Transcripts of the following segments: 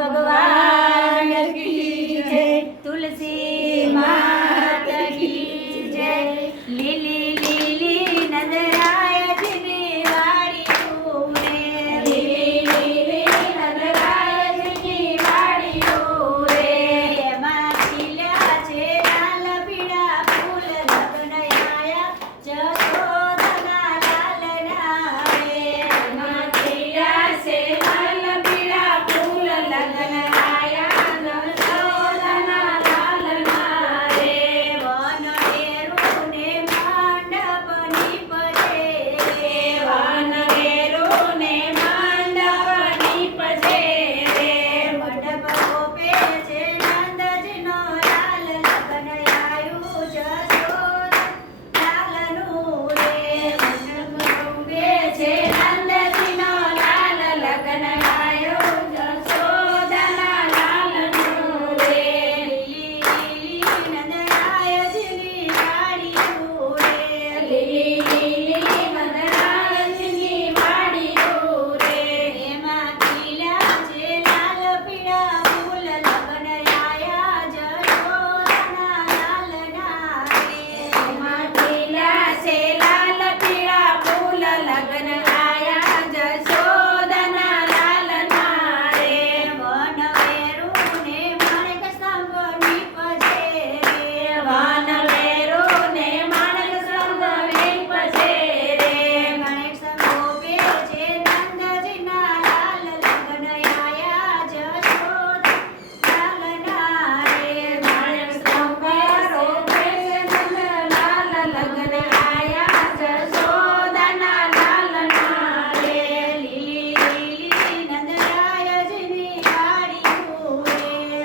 भगवान की जय तुलसी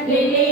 Lili.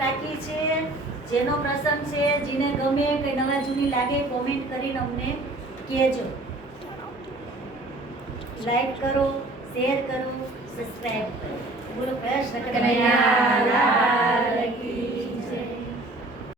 રાખી છે જેનો પ્રસંગ છે, જેને ગમે કે નવા જૂની લાગે કોમેન્ટ કરીને અમને કહેજો. લાઈક કરો શેર કરો સબસ્ક્રાઈબ કરો. બોલો કૃષ્ણ કનૈયા